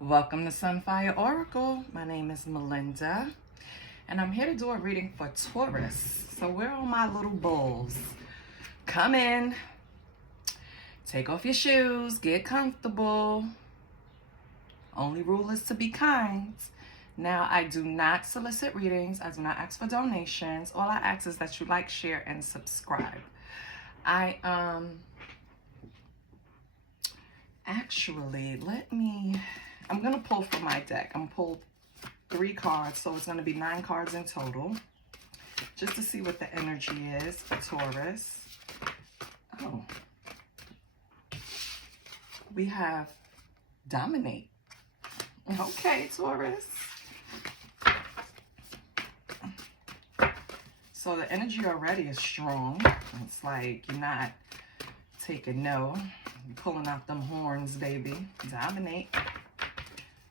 Welcome to Sunfire Oracle. My name is Melinda, and I'm here to do a reading for Taurus. So where are my little bulls? Come in, take off your shoes, get comfortable. Only rule is to be kind. Now, I do not solicit readings. I do not ask for donations. All I ask is that you like, share, and subscribe. I'm going to pull from my deck. I'm going to pull 3 cards, so it's going to be 9 cards in total, just to see what the energy is for Taurus. Oh. We have dominate. Okay, Taurus. So the energy already is strong. It's like you're not taking no. You're pulling out them horns, baby. Dominate.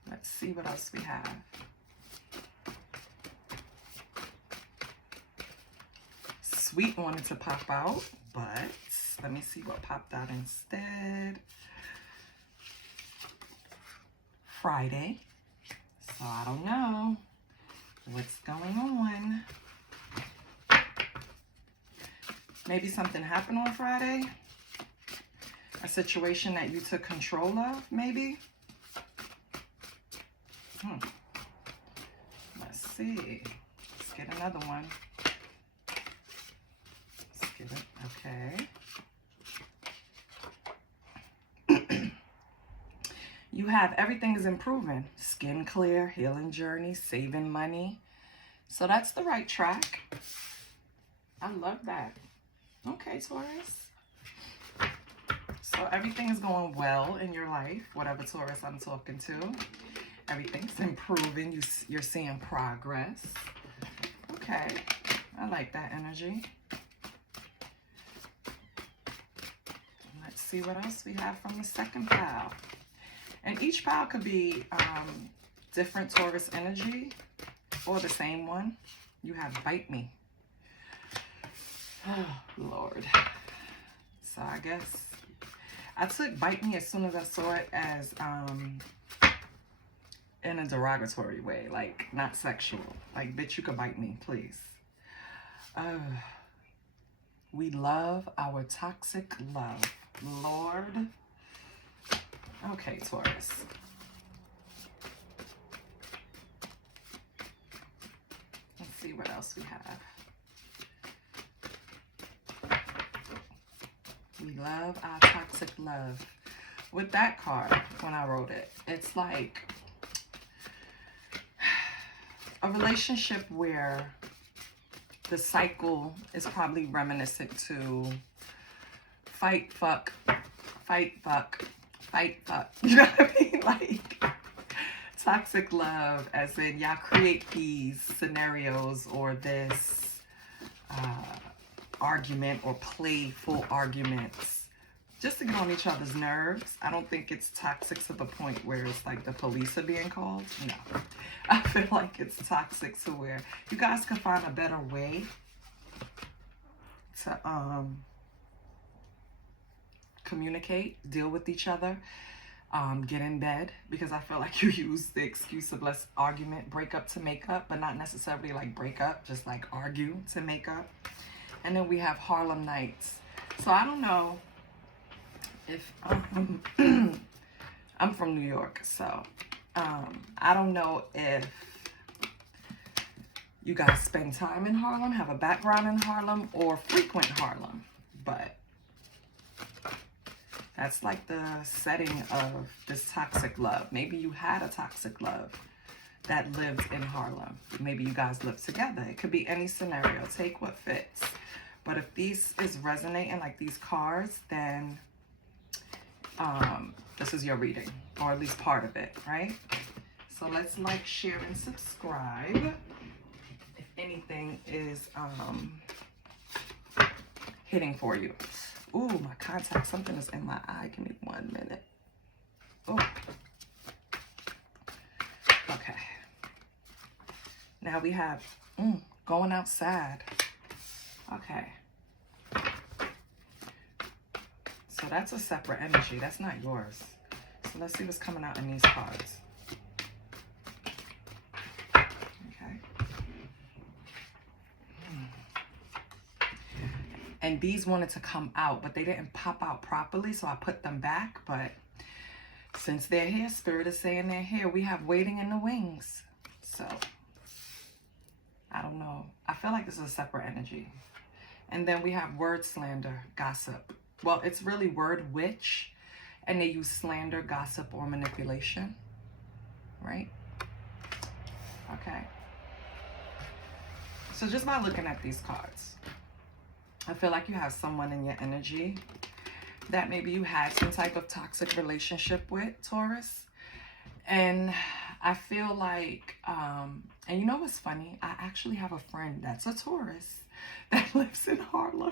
Let's see what else we have. Sweet wanted to pop out, but let me see what popped out instead. Friday. So I don't know what's going on. Maybe something happened on Friday. A situation that you took control of, maybe. Let's see. Let's get another one. Let's get it. Okay. You have everything is improving. Skin clear, healing journey, saving money. So that's the right track. I love that. Okay, Taurus. So everything is going well in your life, whatever Taurus I'm talking to. Everything's improving. You're seeing progress. Okay. I like that energy. Let's see what else we have from the second pile. And each pile could be different Taurus energy or the same one. You have bite me. Oh, Lord. So I guess I took bite me as soon as I saw it as in a derogatory way, like not sexual. Like, bitch, you could bite me, please. We love our toxic love. Lord. Okay, Taurus. Let's see what else we have. We love our toxic love. With that card, when I wrote it, it's like a relationship where the cycle is probably reminiscent to fight, fuck, fight, fuck, fight, fuck. You know what I mean? Like toxic love, as in y'all create these scenarios or this argument or playful arguments just to get on each other's nerves. I don't think it's toxic to the point where it's like the police are being called. No. I feel like it's toxic to where you guys can find a better way to communicate, deal with each other, get in bed, because I feel like you use the excuse of let's argument, break up to make up, but not necessarily like break up, just like argue to make up. And then we have Harlem Nights. So I don't know if I'm from New York, so I don't know if you guys spend time in Harlem, have a background in Harlem, or frequent Harlem, but that's like the setting of this toxic love. Maybe you had a toxic love that lived in Harlem. Maybe you guys lived together. It could be any scenario. Take what fits. But if these is resonating, like these cards, then this is your reading, or at least part of it, right? So let's like, share, and subscribe if anything is hitting for you. Ooh, my contact, something is in my eye. Give me 1 minute. Oh. Okay. Now we have going outside. Okay. So that's a separate energy. That's not yours. So let's see what's coming out in these cards. And these wanted to come out, but they didn't pop out properly, so I put them back. But since they're here, Spirit is saying they're here. We have waiting in the wings. So, I don't know. I feel like this is a separate energy. And then we have word slander, gossip. Well, it's really word witch, and they use slander, gossip, or manipulation, right? Okay. So just by looking at these cards, I feel like you have someone in your energy that maybe you had some type of toxic relationship with, Taurus. And I feel like, and you know what's funny? I actually have a friend that's a Taurus that lives in Harlem.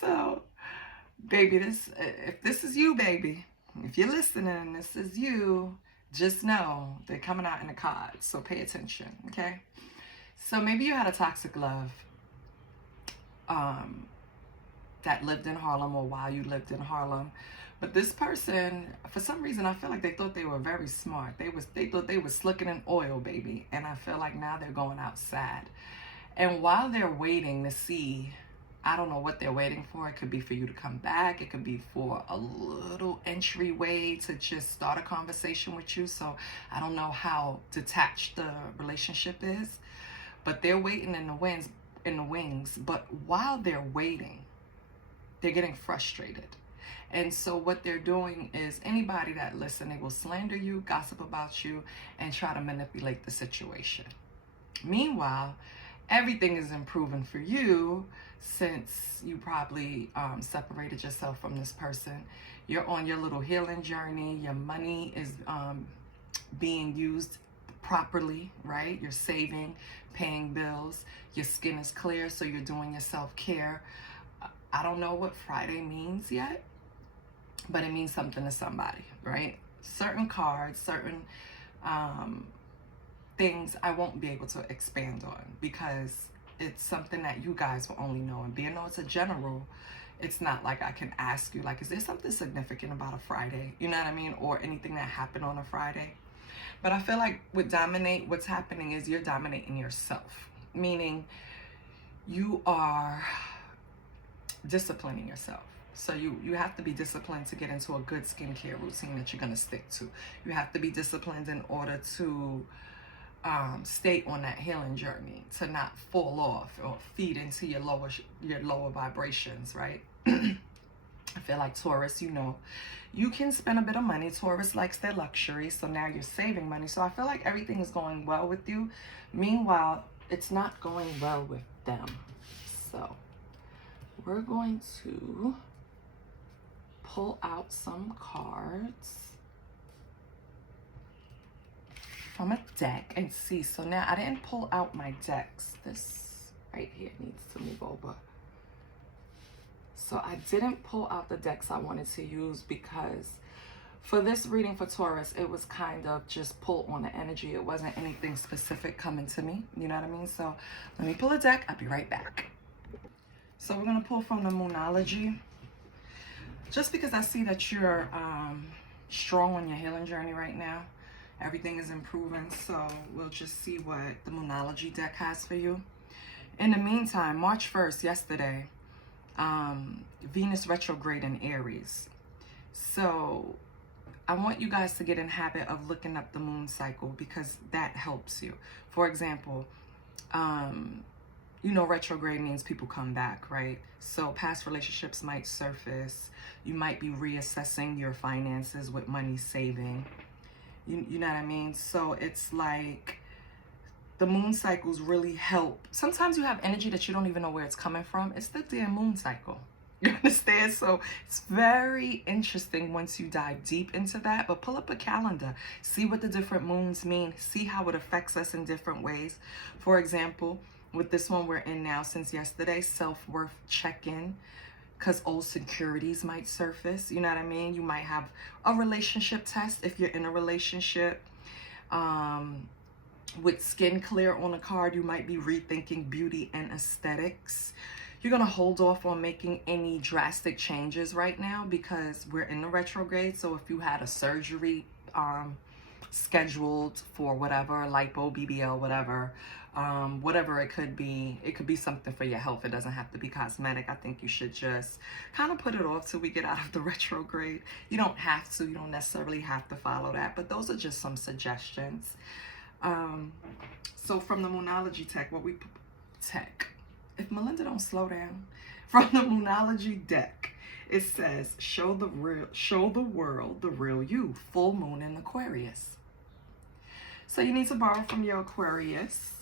So, baby, if this is you, baby, if you're listening, this is you, just know they're coming out in the cards. So pay attention, okay? So maybe you had a toxic love that lived in Harlem, or while you lived in Harlem. But this person, for some reason, I feel like they thought they were very smart. They thought they were slicking in oil, baby. And I feel like now they're going out sad. And while they're waiting to see, I don't know what they're waiting for. It could be for you to come back. It could be for a little entryway to just start a conversation with you. So I don't know how detached the relationship is. But they're waiting in the wings. But while they're waiting, they're getting frustrated. And so what they're doing is, anybody that listens, they will slander you, gossip about you, and try to manipulate the situation. Meanwhile, everything is improving for you since you probably separated yourself from this person. You're on your little healing journey. Your money is being used properly, right? You're saving, paying bills. Your skin is clear, so you're doing your self-care. I don't know what Friday means yet, but it means something to somebody, right? Certain cards, certain things I won't be able to expand on because it's something that you guys will only know. And being though it's a general, it's not like I can ask you, like, is there something significant about a Friday? You know what I mean? Or anything that happened on a Friday. But I feel like with dominate, what's happening is you're dominating yourself, meaning you are disciplining yourself. So you have to be disciplined to get into a good skincare routine that you're going to stick to. You have to be disciplined in order to stay on that healing journey, to not fall off or feed into your lower vibrations, right? I feel like Taurus, you know, you can spend a bit of money. Taurus likes their luxury, so now you're saving money. So I feel like everything is going well with you. Meanwhile, it's not going well with them. So we're going to pull out some cards from a deck and see. So now I didn't pull out my decks. This right here needs to move over. So I didn't pull out the decks I wanted to use because for this reading for Taurus, it was kind of just pull on the energy. It wasn't anything specific coming to me. You know what I mean? So let me pull a deck. I'll be right back. So we're going to pull from the Moonology. Just because I see that you're strong on your healing journey right now. Everything is improving. So we'll just see what the Moonology deck has for you. In the meantime, March 1st, yesterday, Venus retrograde in Aries. So I want you guys to get in habit of looking up the moon cycle because that helps you. For example, you know, retrograde means people come back, right? So past relationships might surface. You might be reassessing your finances with money saving. You know what I mean? So it's like the moon cycles really help. Sometimes you have energy that you don't even know where it's coming from. It's the damn moon cycle. You understand? So it's very interesting once you dive deep into that. But pull up a calendar. See what the different moons mean. See how it affects us in different ways. For example, with this one we're in now since yesterday, self-worth check-in. Because old securities might surface. You know what I mean? You might have a relationship test if you're in a relationship. With skin clear on a card, you might be rethinking beauty and aesthetics. You're going to hold off on making any drastic changes right now because we're in the retrograde. So if you had a surgery scheduled for whatever, lipo, BBL, whatever. Whatever it could be something for your health. It doesn't have to be cosmetic. I think you should just kind of put it off till we get out of the retrograde. You don't have to. You don't necessarily have to follow that. But those are just some suggestions. So from the Moonology tech, if Melinda don't slow down, from the Moonology deck, it says, show the world the real you, full moon in Aquarius. So you need to borrow from your Aquarius.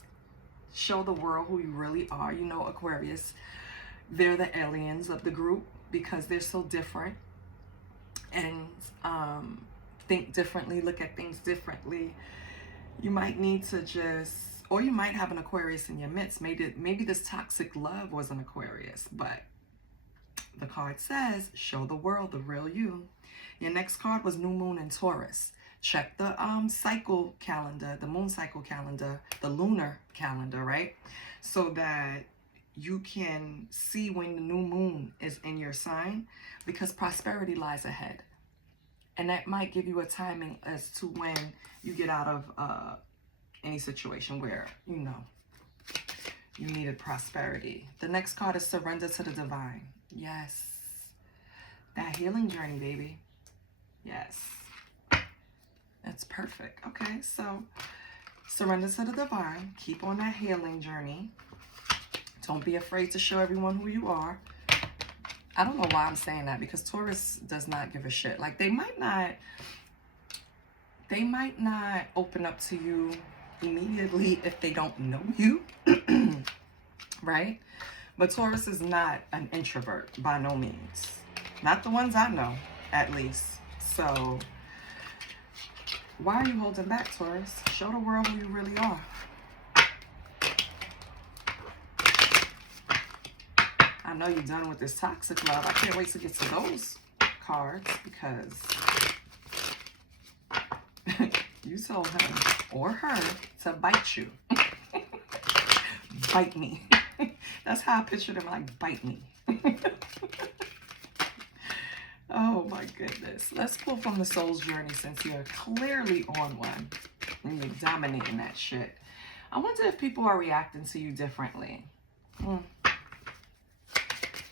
Show the world who you really are. You know, Aquarius, they're the aliens of the group because they're so different and think differently, look at things differently. You might need to or you might have an Aquarius in your midst. Maybe this toxic love was an Aquarius, but the card says, show the world the real you. Your next card was new moon in Taurus. Check the cycle calendar, the moon cycle calendar, the lunar calendar, right? So that you can see when the new moon is in your sign, because prosperity lies ahead. And that might give you a timing as to when you get out of any situation where, you know, you needed prosperity. The next card is surrender to the divine. Yes. That healing journey, baby. Yes. That's perfect. Okay, so surrender to the divine. Keep on that healing journey. Don't be afraid to show everyone who you are. I don't know why I'm saying that, because Taurus does not give a shit. Like, they might not open up to you immediately if they don't know you, right? But Taurus is not an introvert by no means. Not the ones I know, at least. So why are you holding back, Taurus? Show the world who you really are. I know you're done with this toxic love. I can't wait to get to those cards, because you told him or her to bite you. Bite me. That's how I pictured him, like, bite me. Oh my goodness. Let's pull from the soul's journey, since you're clearly on one and you're dominating that shit. I wonder if people are reacting to you differently.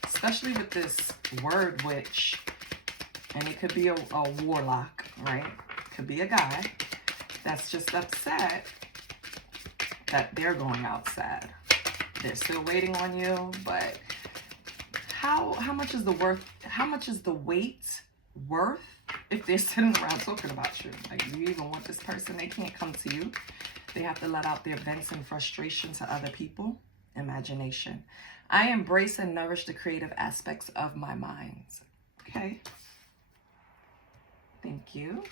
Especially with this word witch. And it could be a warlock, right? Could be a guy that's just upset that they're going out sad. They're still waiting on you, but how much is the weight worth if they're sitting around talking about you? Like, do you even want this person? They can't come to you. They have to let out their vents and frustration to other people. Imagination. I embrace and nourish the creative aspects of my mind. Okay. Thank you.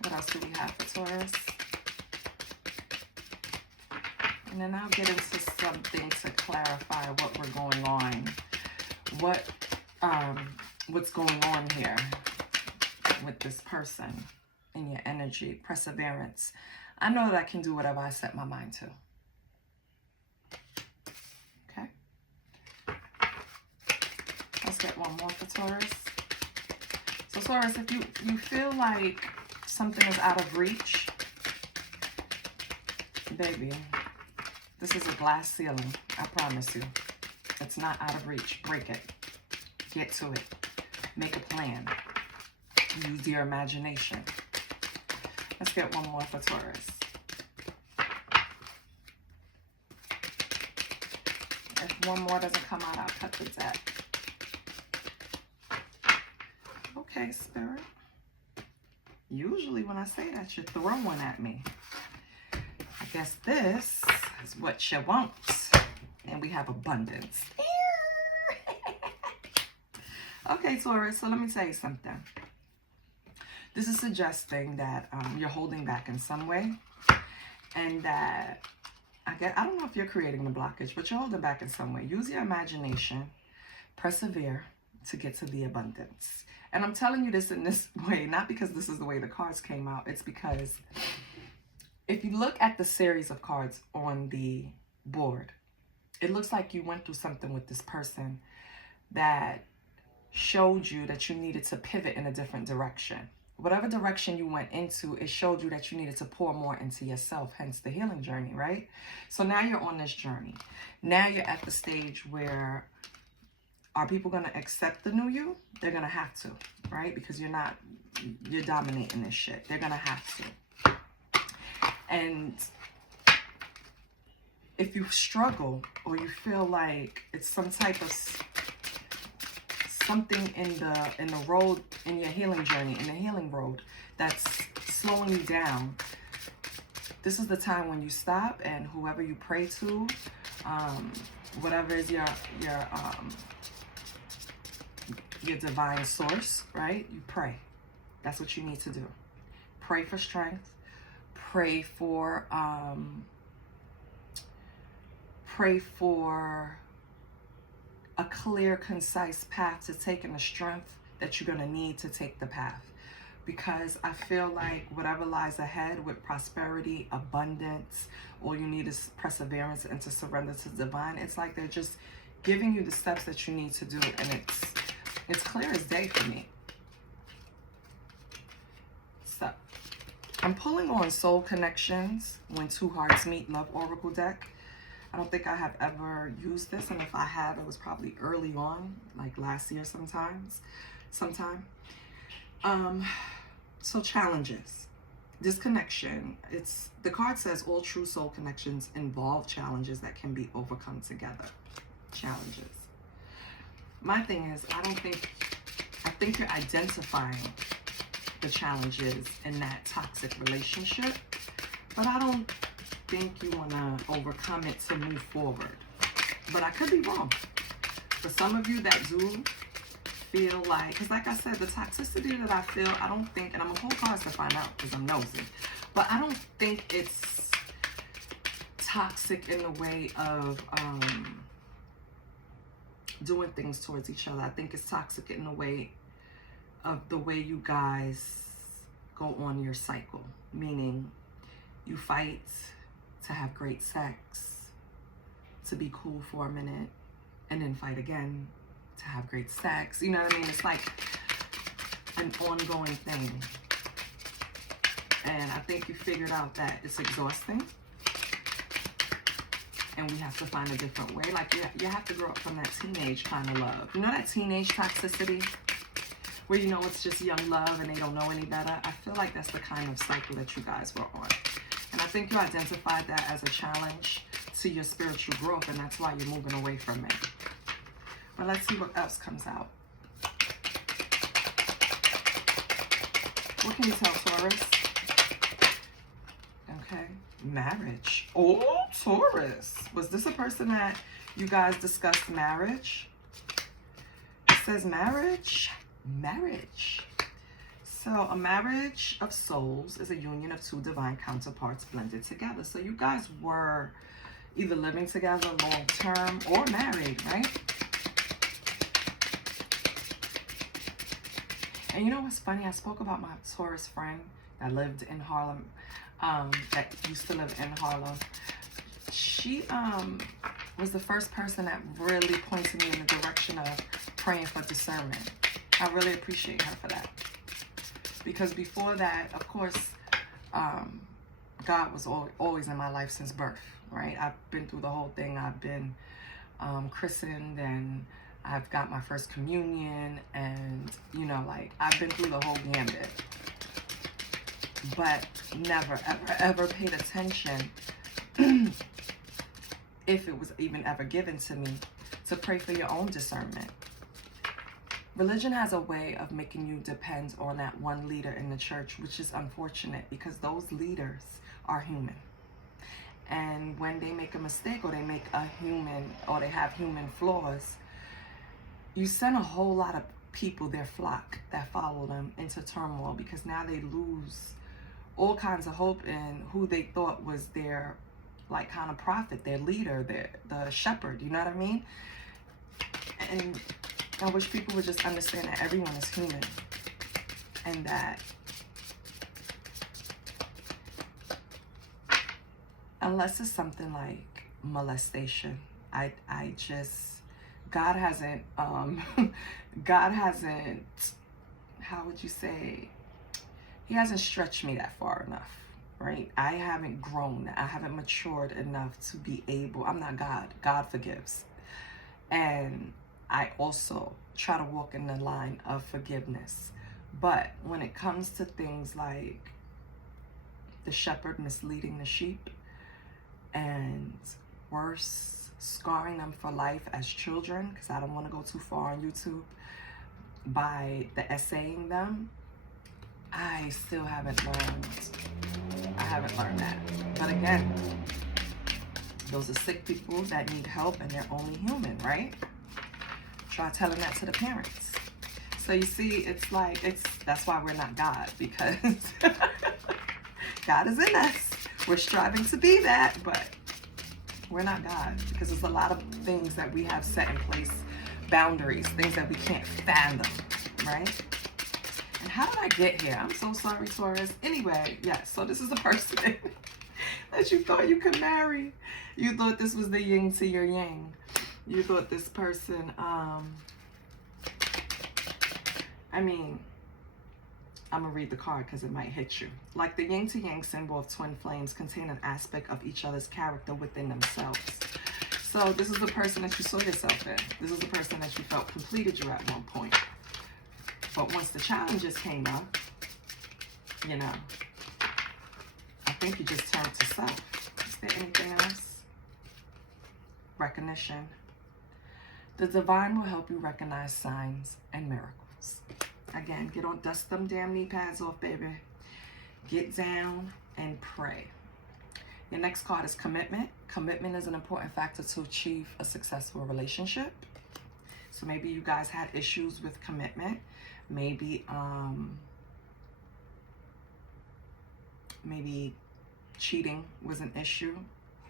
What else do we have for Taurus? And then I'll get into something to clarify what we're going on. What's going on here with this person in your energy. Perseverance. I know that I can do whatever I set my mind to. Okay. Let's get one more for Taurus. So Taurus, if you feel like something is out of reach, baby, this is a glass ceiling. I promise you. It's not out of reach. Break it. Get to it. Make a plan. Use your imagination. Let's get one more for Taurus. If one more doesn't come out, I'll cut the deck. Okay, Spirit. Usually when I say that, you throw one at me. I guess this is what you want. And we have abundance. Okay, Taurus, so let me tell you something. This is suggesting that you're holding back in some way. And that, I don't know if you're creating the blockage, but you're holding back in some way. Use your imagination. Persevere to get to the abundance. And I'm telling you this in this way, not because this is the way the cards came out. It's because if you look at the series of cards on the board, it looks like you went through something with this person that showed you that you needed to pivot in a different direction. Whatever direction you went into, it showed you that you needed to pour more into yourself, hence the healing journey, right? So now you're on this journey. Now you're at the stage where, are people going to accept the new you? They're going to have to, right? Because you're dominating this shit. They're going to have to. And if you struggle or you feel like it's some type of something in the road, in your healing journey, in the healing road, that's slowing you down, this is the time when you stop, and whoever you pray to, whatever is your divine source, right? You pray. That's what you need to do. Pray for strength. Pray for a clear, concise path to take, and the strength that you're going to need to take the path. Because I feel like whatever lies ahead with prosperity, abundance, all you need is perseverance and to surrender to the divine. It's like they're just giving you the steps that you need to do, and it's clear as day for me. So I'm pulling on soul connections when two hearts meet, love oracle deck. I don't think I have ever used this, and if I have, it was probably early on, like last year sometime. So challenges. This connection, the card says all true soul connections involve challenges that can be overcome together. Challenges. My thing is, I think you're identifying the challenges in that toxic relationship, but I don't think you want to overcome it to move forward. But I could be wrong. For some of you that do feel like, because like I said, the toxicity that I feel, I don't think, and I'm going to hold cards to find out because I'm nosy, but I don't think it's toxic in the way of doing things towards each other. I think it's toxic in the way of the way you guys go on your cycle, meaning you fight to have great sex, to be cool for a minute, and then fight again to have great sex. You know what I mean? It's like an ongoing thing. And I think you figured out that it's exhausting, and we have to find a different way. Like you have to grow up from that teenage kind of love. You know that teenage toxicity where you know it's just young love and they don't know any better? I feel like that's the kind of cycle that you guys were on. And I think you identified that as a challenge to your spiritual growth, and that's why you're moving away from it. But let's see what else comes out. What can you tell, Taurus? Okay, marriage. Oh, Taurus. Was this a person that you guys discussed marriage? It says marriage. Marriage. So a marriage of souls is a union of two divine counterparts blended together. So you guys were either living together long term or married, right? And you know what's funny? I spoke about my Taurus friend that lived in Harlem, that used to live in Harlem. She was the first person that really pointed me in the direction of praying for discernment. I really appreciate her for that. Because before that, of course, God was always in my life since birth, right? I've been through the whole thing. I've been christened, and I've got my first communion, and, you know, like, I've been through the whole gambit. But never, ever, ever paid attention, if it was even ever given to me, to pray for your own discernment. Religion has a way of making you depend on that one leader in the church, which is unfortunate because those leaders are human. And when they make a mistake, or they make a human, or they have human flaws, you send a whole lot of people, their flock that follow them, into turmoil, because now they lose all kinds of hope in who they thought was their, like, kind of prophet, their leader, the shepherd, you know what I mean? And I wish people would just understand that everyone is human, and that unless it's something like molestation, God hasn't God hasn't, how would you say, he hasn't stretched me that far enough, right? I haven't grown. I haven't matured enough to be able, I'm not God. God forgives. And I also try to walk in the line of forgiveness. But when it comes to things like the shepherd misleading the sheep, and worse, scarring them for life as children, because I don't want to go too far on YouTube, by the essaying them, I still haven't learned. I haven't learned that. But again, those are sick people that need help, and they're only human, right? Try telling that to the parents. So you see, it's like, that's why we're not God, because God is in us. We're striving to be that, but we're not God, because there's a lot of things that we have set in place, boundaries, things that we can't fathom, right? And how did I get here? I'm so sorry, Taurus. Anyway, yes, so this is the person that you thought you could marry. You thought this was the yin to your yang. You thought this person, I mean, I'm going to read the card because it might hit you. Like the yin to yang symbol of twin flames contain an aspect of each other's character within themselves. So this is the person that you saw yourself in. This is the person that you felt completed you at one point. But once the challenges came up, you know, I think you just turned to self. Is there anything else? Recognition. The divine will help you recognize signs and miracles. Again, get on, dust them damn knee pads off, baby. Get down and pray. Your next card is commitment. Commitment is an important factor to achieve a successful relationship. So maybe you guys had issues with commitment. Maybe cheating was an issue.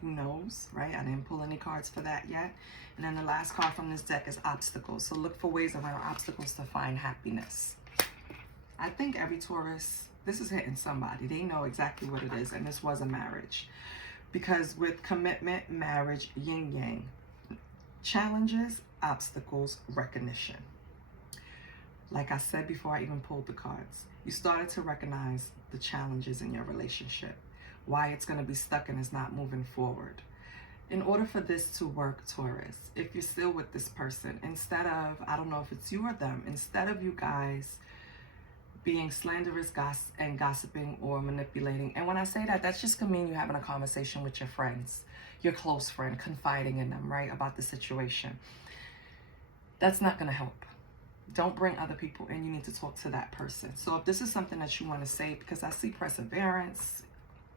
Who knows, right? I didn't pull any cards for that yet. And then the last card from this deck is obstacles. So look for ways around obstacles to find happiness. I think every Taurus, this is hitting somebody. They know exactly what it is. And this was a marriage. Because with commitment, marriage, yin yang. Challenges, obstacles, recognition. Like I said before I even pulled the cards, you started to recognize the challenges in your relationship. Why it's going to be stuck and is not moving forward. In order for this to work, Taurus, if you're still with this person, instead of, I don't know if it's you or them, instead of you guys being slanderous and gossiping or manipulating, and when I say that, that's just going to mean you're having a conversation with your friends, your close friend, confiding in them, right, about the situation. That's not going to help. Don't bring other people in. You need to talk to that person. So if this is something that you want to say, because I see perseverance,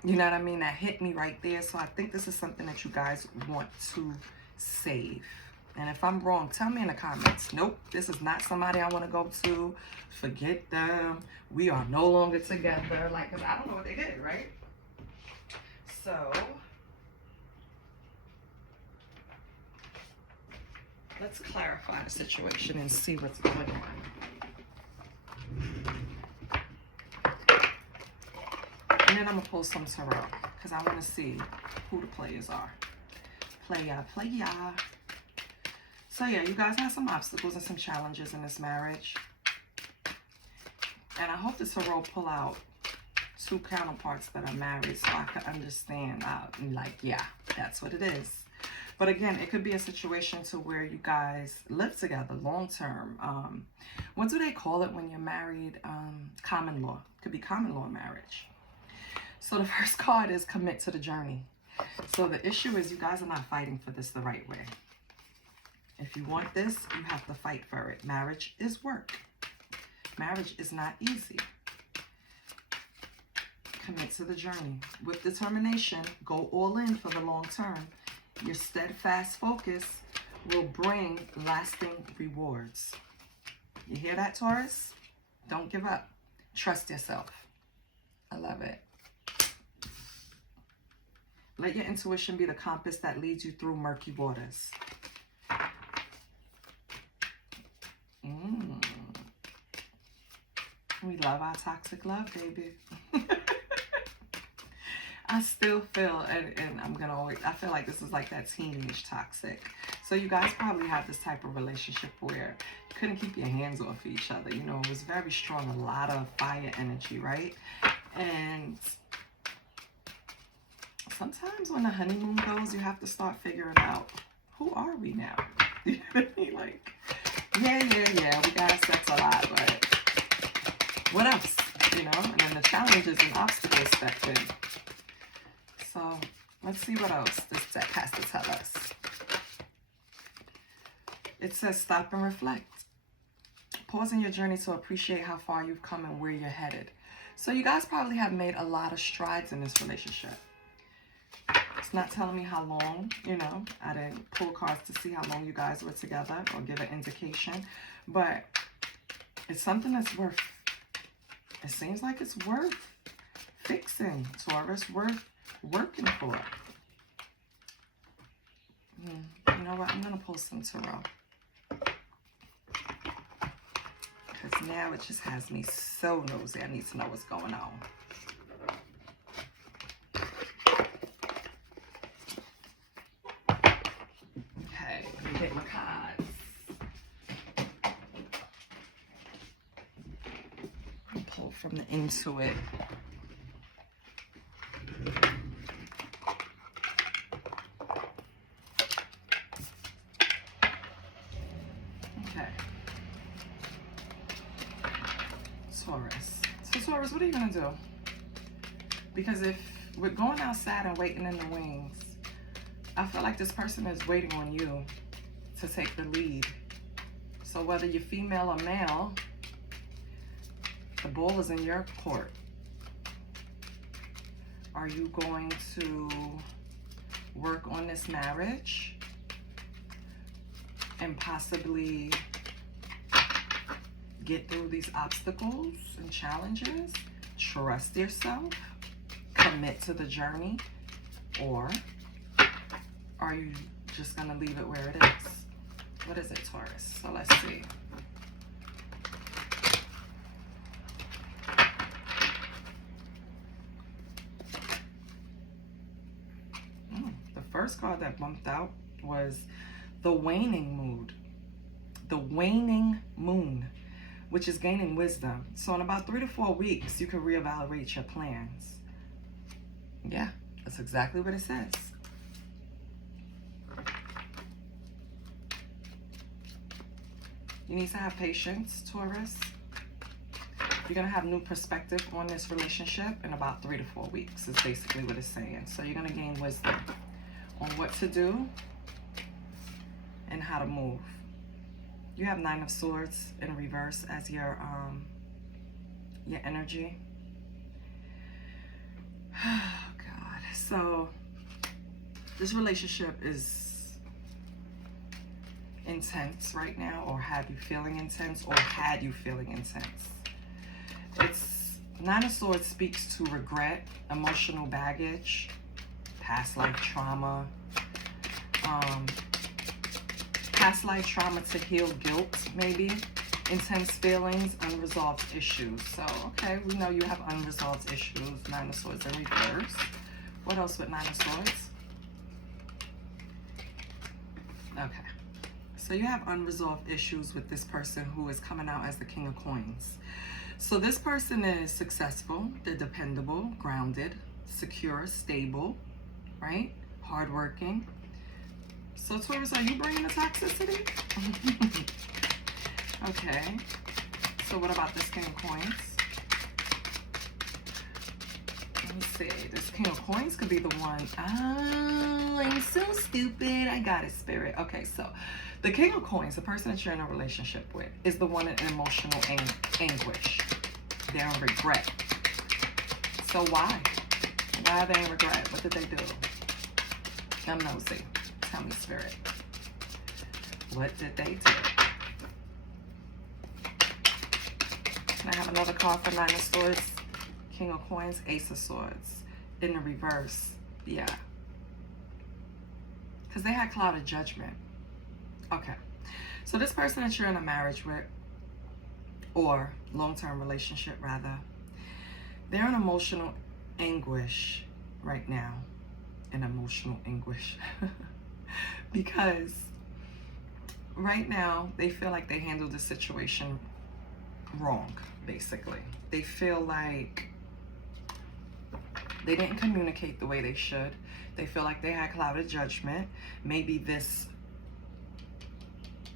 you know what I mean? That hit me right there. So I think this is something that you guys want to save. And if I'm wrong, tell me in the comments. Nope, this is not somebody I want to go to. Forget them. We are no longer together. Like, because I don't know what they did, right? So let's clarify the situation and see what's going on. And then I'm going to pull some tarot because I want to see who the players are. Playa. So yeah, you guys have some obstacles and some challenges in this marriage. And I hope this tarot pull out two counterparts that are married so I can understand. Like, yeah, that's what it is. But again, it could be a situation to where you guys live together long term. What do they call it when you're married? Common law. It could be common law marriage. So the first card is commit to the journey. So the issue is you guys are not fighting for this the right way. If you want this, you have to fight for it. Marriage is work. Marriage is not easy. Commit to the journey. With determination, go all in for the long term. Your steadfast focus will bring lasting rewards. You hear that, Taurus? Don't give up. Trust yourself. I love it. Let your intuition be the compass that leads you through murky waters. We love our toxic love, baby. I still feel, and I'm gonna always, I feel like this is like that teenage toxic. So you guys probably have this type of relationship where you couldn't keep your hands off each other. You know, it was very strong, a lot of fire energy, right? And sometimes when the honeymoon goes, you have to start figuring out, who are we now? You know what I mean? Like, yeah, we got sex a lot, but what else? You know, and then the challenges and obstacles step in. So let's see what else this deck has to tell us. It says stop and reflect. Pause in your journey to appreciate how far you've come and where you're headed. So you guys probably have made a lot of strides in this relationship. It's not telling me how long, you know. I didn't pull cards to see how long you guys were together or give an indication. But it's something that's worth, it seems like it's worth fixing, Taurus, worth working for. You know what? I'm going to pull some tarot. Because now it just has me so nosy. I need to know what's going on. Okay, let me get my cards. I'll pull from the Intuit. Taurus. So Taurus, what are you going to do? Because if we're going outside and waiting in the wings, I feel like this person is waiting on you to take the lead. So whether you're female or male, the ball is in your court. Are you going to work on this marriage and possibly get through these obstacles and challenges, trust yourself, commit to the journey, or are you just gonna leave it where it is? What is it, Taurus? So let's see. The first card that bumped out was the waning mood, the waning moon, which is gaining wisdom. So in about 3 to 4 weeks, you can reevaluate your plans. Yeah, that's exactly what it says. You need to have patience, Taurus. You're going to have new perspective on this relationship in about 3 to 4 weeks, is basically what it's saying. So you're going to gain wisdom on what to do and how to move. You have 9 of Swords in reverse as your energy. Oh, God. So this relationship is intense right now, or have you feeling intense, or had you feeling intense. It's 9 of Swords speaks to regret, emotional baggage, past life trauma, past life trauma to heal guilt, maybe, intense feelings, unresolved issues. So, okay, we know you have unresolved issues. 9 of Swords in reverse. What else with 9 of Swords? Okay. So you have unresolved issues with this person who is coming out as the King of Coins. So this person is successful, they're dependable, grounded, secure, stable, right? Hardworking. So Taurus, are you bringing the toxicity? Okay. So what about this King of Coins? Let me see. This King of Coins could be the one. Oh, I'm so stupid. I got it, Spirit. Okay, so the King of Coins, the person that you're in a relationship with, is the one in emotional anguish. They're in regret. So why? Why are they in regret? What did they do? I'm nosy. Tell me, Spirit. What did they do? Can I have another card for 9 of Swords? King of Coins, Ace of Swords. In the reverse. Yeah. Because they had clouded judgment. Okay. So this person that you're in a marriage with, or long-term relationship rather, they're in emotional anguish right now in emotional anguish. Because right now they feel like they handled the situation wrong, basically. They feel like they didn't communicate the way they should. They feel like they had clouded judgment. Maybe this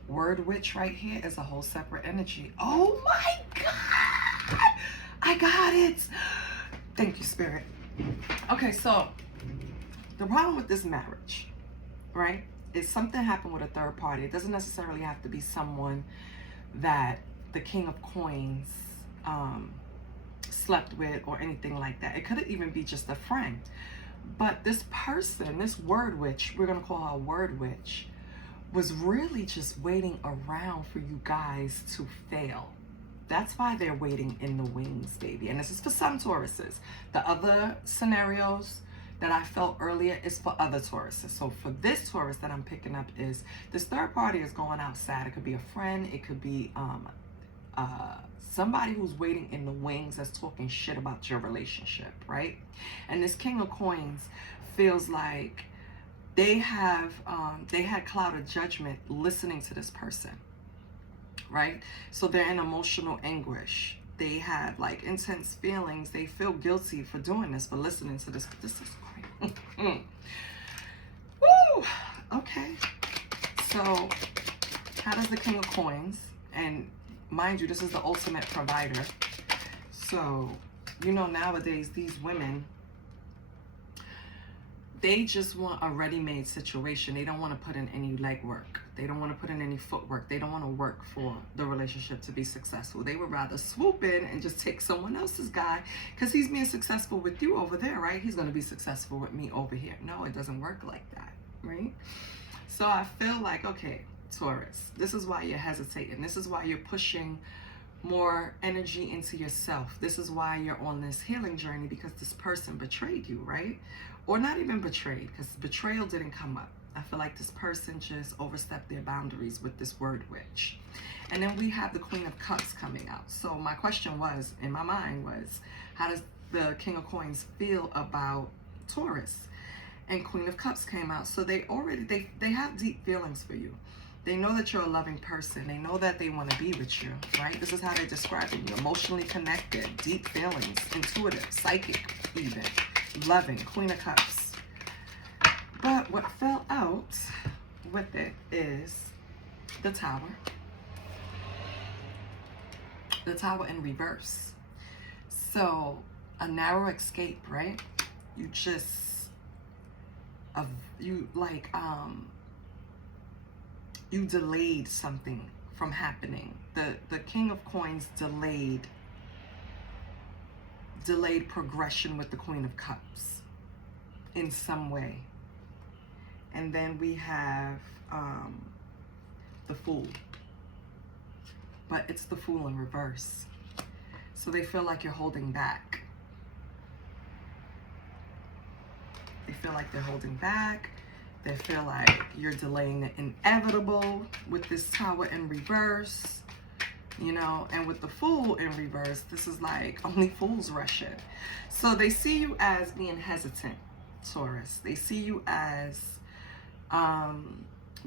word witch right here is a whole separate energy. Oh my God! I got it! Thank you, Spirit. Okay, so the problem with this marriage, right, is something happened with a third party. It doesn't necessarily have to be someone that the King of Coins slept with or anything like that. It could even be just a friend. But this person, this word witch, we're going to call her a word witch, was really just waiting around for you guys to fail. That's why they're waiting in the wings, baby. And this is for some Tauruses. The other scenarios that I felt earlier is for other Tauruses. So for this Taurus that I'm picking up is this third party is going outside. It could be a friend. It could be somebody who's waiting in the wings that's talking shit about your relationship, right? And this King of Coins feels like they had clouded judgment listening to this person, right? So they're in emotional anguish. They have like intense feelings. They feel guilty for doing this, for listening to this. This is great. Woo! Okay. So how does the King of Coins, and mind you, this is the ultimate provider. So, you know, nowadays, these women, they just want a ready-made situation. They don't want to put in any legwork. They don't want to put in any footwork. They don't want to work for the relationship to be successful. They would rather swoop in and just take someone else's guy because he's being successful with you over there, right? He's going to be successful with me over here. No, it doesn't work like that, right? So I feel like, okay, Taurus, this is why you're hesitating. This is why you're pushing more energy into yourself. This is why you're on this healing journey, because this person betrayed you, right? Or not even betrayed, because betrayal didn't come up. I feel like this person just overstepped their boundaries with this word witch. And then we have the Queen of Cups coming out. So my question was, in my mind was, how does the King of Coins feel about Taurus? And Queen of Cups came out. So they have deep feelings for you. They know that you're a loving person. They know that they want to be with you, right? This is how they're describing you. Emotionally connected, deep feelings, intuitive, psychic even, loving, Queen of Cups. But what fell out with it is the Tower. The Tower in reverse. So a narrow escape, right? You just, you delayed something from happening. The King of Coins delayed progression with the Queen of Cups in some way. And then we have the Fool. But it's the Fool in reverse. So they feel like you're holding back. They feel like they're holding back. They feel like you're delaying the inevitable with this Tower in reverse, you know, and with the Fool in reverse, this is like only fools rush in. So they see you as being hesitant, Taurus. They see you as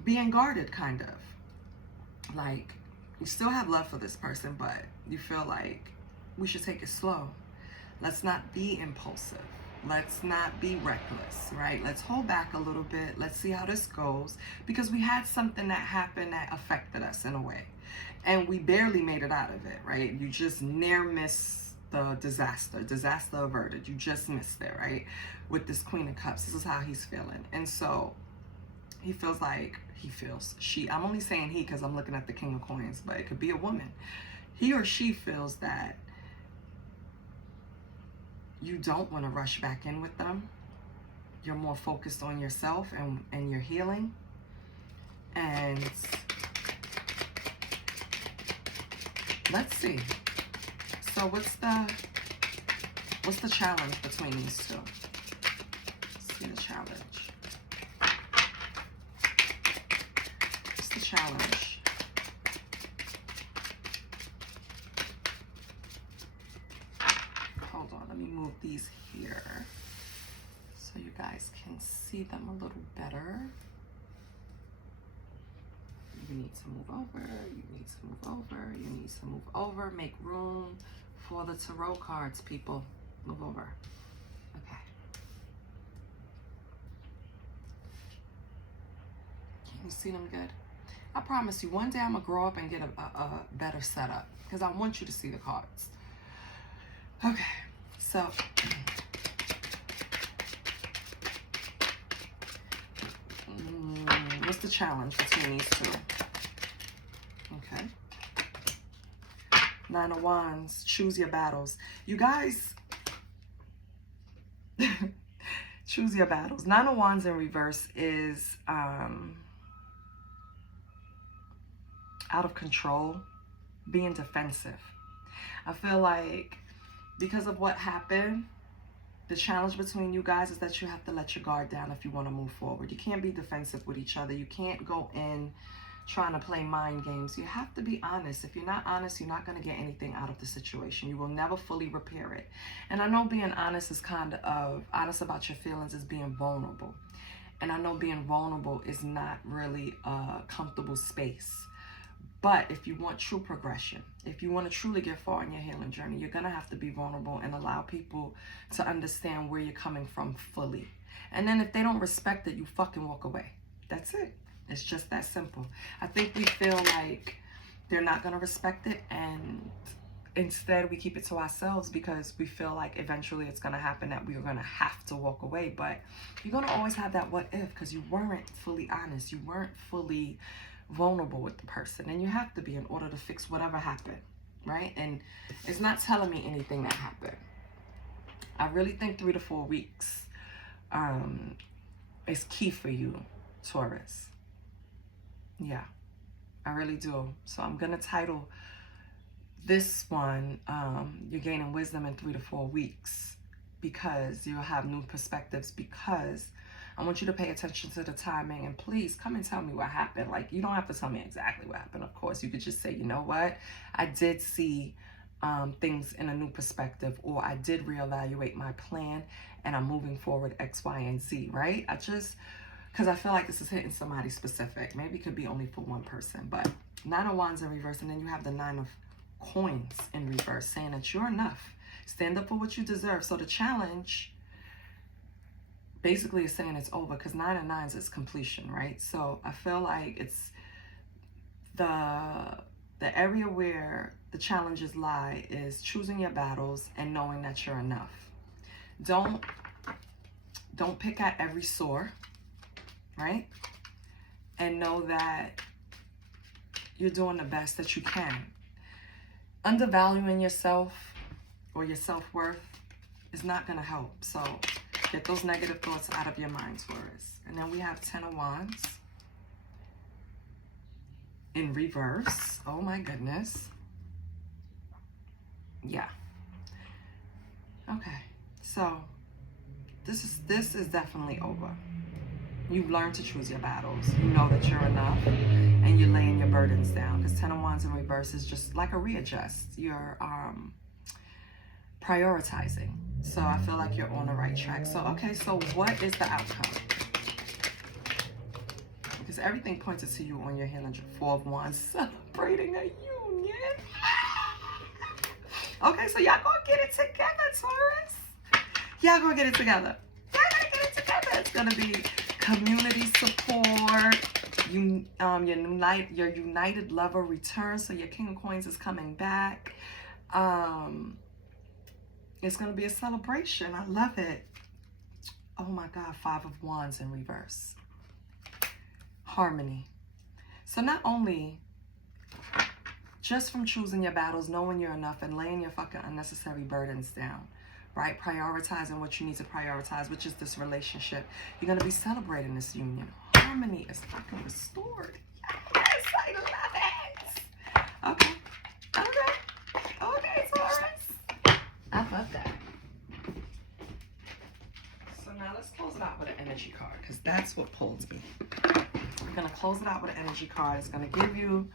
being guarded, kind of. Like, you still have love for this person, but you feel like we should take it slow. Let's not be impulsive. Let's not be reckless, right? Let's hold back a little bit. Let's see how this goes. Because we had something that happened that affected us in a way. And we barely made it out of it, right? You just near missed the disaster. Disaster averted. You just missed it, right? With this Queen of Cups. This is how he's feeling. And so he feels like, I'm only saying he because I'm looking at the King of Coins, but it could be a woman. He or she feels that you don't want to rush back in with them. You're more focused on yourself and your healing. And let's see. So what's the challenge between these two? Let's see the challenge. What's the challenge? Hold on, let me move these here. so you guys can see them a little better. You need to move over, you need to move over, you need to move over. Make room for the tarot cards, people. Move over. Okay. Can you see them good? I promise you, one day I'm going to grow up and get a better setup because I want you to see the cards. Okay, so what's the challenge between these two? Okay. Nine of Wands, choose your battles. You guys, choose your battles. Nine of Wands in reverse is out of control, being defensive. I feel like because of what happened, the challenge between you guys is that you have to let your guard down if you want to move forward. You can't be defensive with each other. You can't go in trying to play mind games. You have to be honest. If you're not honest, you're not going to get anything out of the situation. You will never fully repair it. And I know being honest is kind of, honest about your feelings is being vulnerable. And I know being vulnerable is not really a comfortable space. But if you want true progression, if you want to truly get far in your healing journey, you're going to have to be vulnerable and allow people to understand where you're coming from fully. And then if they don't respect it, you fucking walk away. That's it. It's just that simple. I think we feel like they're not going to respect it, and instead we keep it to ourselves because we feel like eventually it's going to happen that we're going to have to walk away. But you're going to always have that what if because you weren't fully honest. You weren't fully vulnerable with the person, and you have to be in order to fix whatever happened, right? And it's not telling me anything that happened. I really think 3 to 4 weeks is key for you, Taurus. Yeah, I really do. So I'm gonna title this one you're gaining wisdom in 3 to 4 weeks, because you'll have new perspectives, because I want you to pay attention to the timing, and please come and tell me what happened. Like, you don't have to tell me exactly what happened, of course. You could just say, you know what? I did see things in a new perspective, or I did reevaluate my plan and I'm moving forward X, Y, and Z, right? Because I feel like this is hitting somebody specific. Maybe it could be only for one person, but Nine of Wands in reverse, and then you have the Nine of Coins in reverse, saying that you're enough. Stand up for what you deserve. So the challenge basically is saying it's over, because 9 of 9s is completion, right? So I feel like it's the area where the challenges lie is choosing your battles and knowing that you're enough. Don't pick at every sore, right? And know that you're doing the best that you can. Undervaluing yourself or your self-worth is not going to help. So get those negative thoughts out of your mind, Taurus. And then we have 10 of Wands in reverse. Oh my goodness. Yeah. Okay. So this is definitely over. You've learned to choose your battles. You know that you're enough, and you're laying your burdens down, because 10 of Wands in reverse is just like a readjust. You're prioritizing. So I feel like you're on the right track. So, okay, so what is the outcome? Because everything pointed to you on your healing. 4 of Wands, celebrating a union. Okay, so y'all gonna get it together, Taurus. Y'all gonna get it together. Y'all gonna get it together. It's gonna be community support. Your united lover returns. So your King of Coins is coming back. It's going to be a celebration. I love it. Oh my God, 5 of Wands in reverse. Harmony. So not only just from choosing your battles, knowing you're enough, and laying your fucking unnecessary burdens down, right? Prioritizing what you need to prioritize, which is this relationship. You're going to be celebrating this union. Harmony is fucking restored. Yes, I love it. Okay. Okay, Taurus. I love that. So now let's close it out with an energy card, because that's what pulls me. We're going to close it out with an energy card. It's going to give you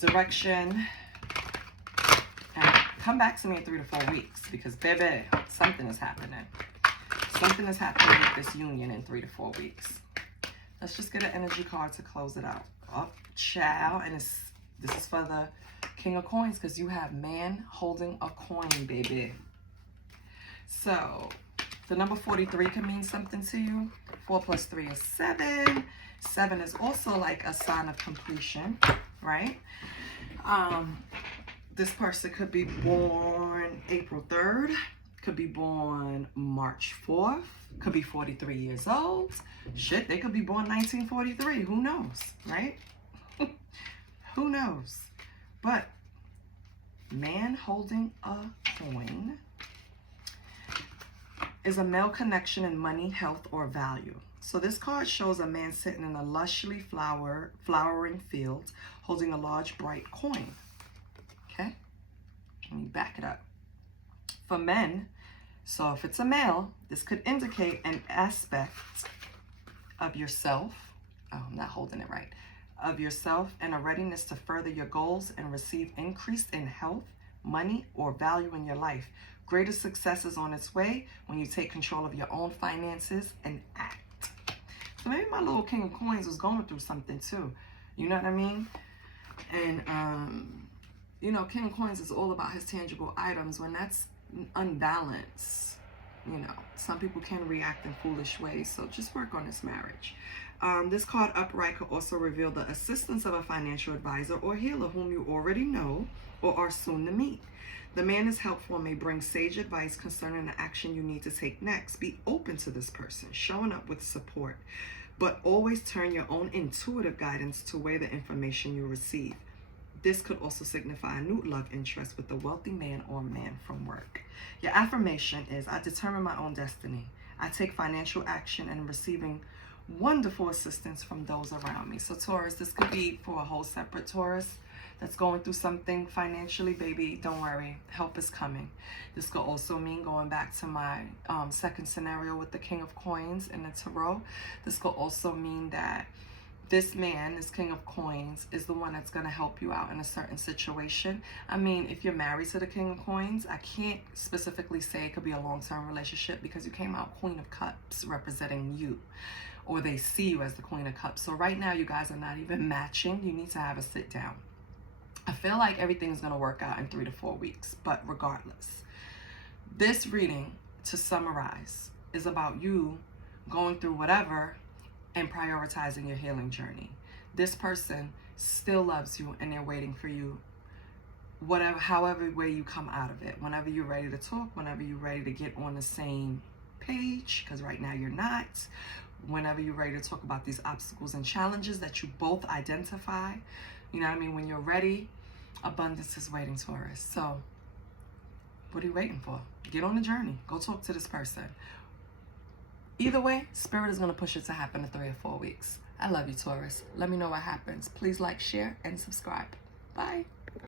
direction. And come back to me in 3 to 4 weeks, because baby, something is happening. Something is happening with this union in 3 to 4 weeks. Let's just get an energy card to close it out. Oh, child. And this is for the King of Coins because you have man holding a coin, baby. So the number 43 can mean something to you. 4 plus 3 is 7. 7 is also like a sign of completion, right? This person could be born April 3rd. Could be born March 4th. Could be 43 years old. Shit, they could be born 1943. Who knows, right? Who knows? But man holding a coin is a male connection in money, health, or value. So this card shows a man sitting in a lushly flowering field holding a large, bright coin. Okay? Let me back it up. For men, so if it's a male, this could indicate an aspect of yourself. Oh, I'm not holding it right. Of yourself and a readiness to further your goals and receive increase in health, money, or value in your life. Greater success is on its way when you take control of your own finances and act. So maybe my little King of Coins was going through something too. You know what I mean? And, you know, King of Coins is all about his tangible items. When that's unbalanced, you know, some people can react in foolish ways. So just work on this marriage. This card upright could also reveal the assistance of a financial advisor or healer whom you already know or are soon to meet. The man is helpful and may bring sage advice concerning the action you need to take next. Be open to this person, showing up with support, but always turn your own intuitive guidance to weigh the information you receive. This could also signify a new love interest with a wealthy man or man from work. Your affirmation is, I determine my own destiny. I take financial action and am receiving wonderful assistance from those around me. So Taurus, this could be for a whole separate Taurus that's going through something financially. Baby, don't worry, help is coming. This could also mean going back to my second scenario with the King of Coins in the Tarot. This could also mean that this man, this King of Coins, is the one that's going to help you out in a certain situation. I mean, if you're married to the King of Coins, I can't specifically say it could be a long-term relationship because you came out Queen of Cups representing you, or they see you as the Queen of Cups. So right now, you guys are not even matching. You need to have a sit down. I feel like everything's going to work out in 3 to 4 weeks, but regardless, this reading, to summarize, is about you going through whatever and prioritizing your healing journey. This person still loves you and they're waiting for you, whatever, however way you come out of it. Whenever you're ready to talk, whenever you're ready to get on the same page, because right now you're not. Whenever you're ready to talk about these obstacles and challenges that you both identify, you know what I mean? When you're ready, abundance is waiting, Taurus. So what are you waiting for? Get on the journey. Go talk to this person. Either way, Spirit is going to push it to happen in 3 or 4 weeks. I love you, Taurus. Let me know what happens. Please like, share, and subscribe. Bye.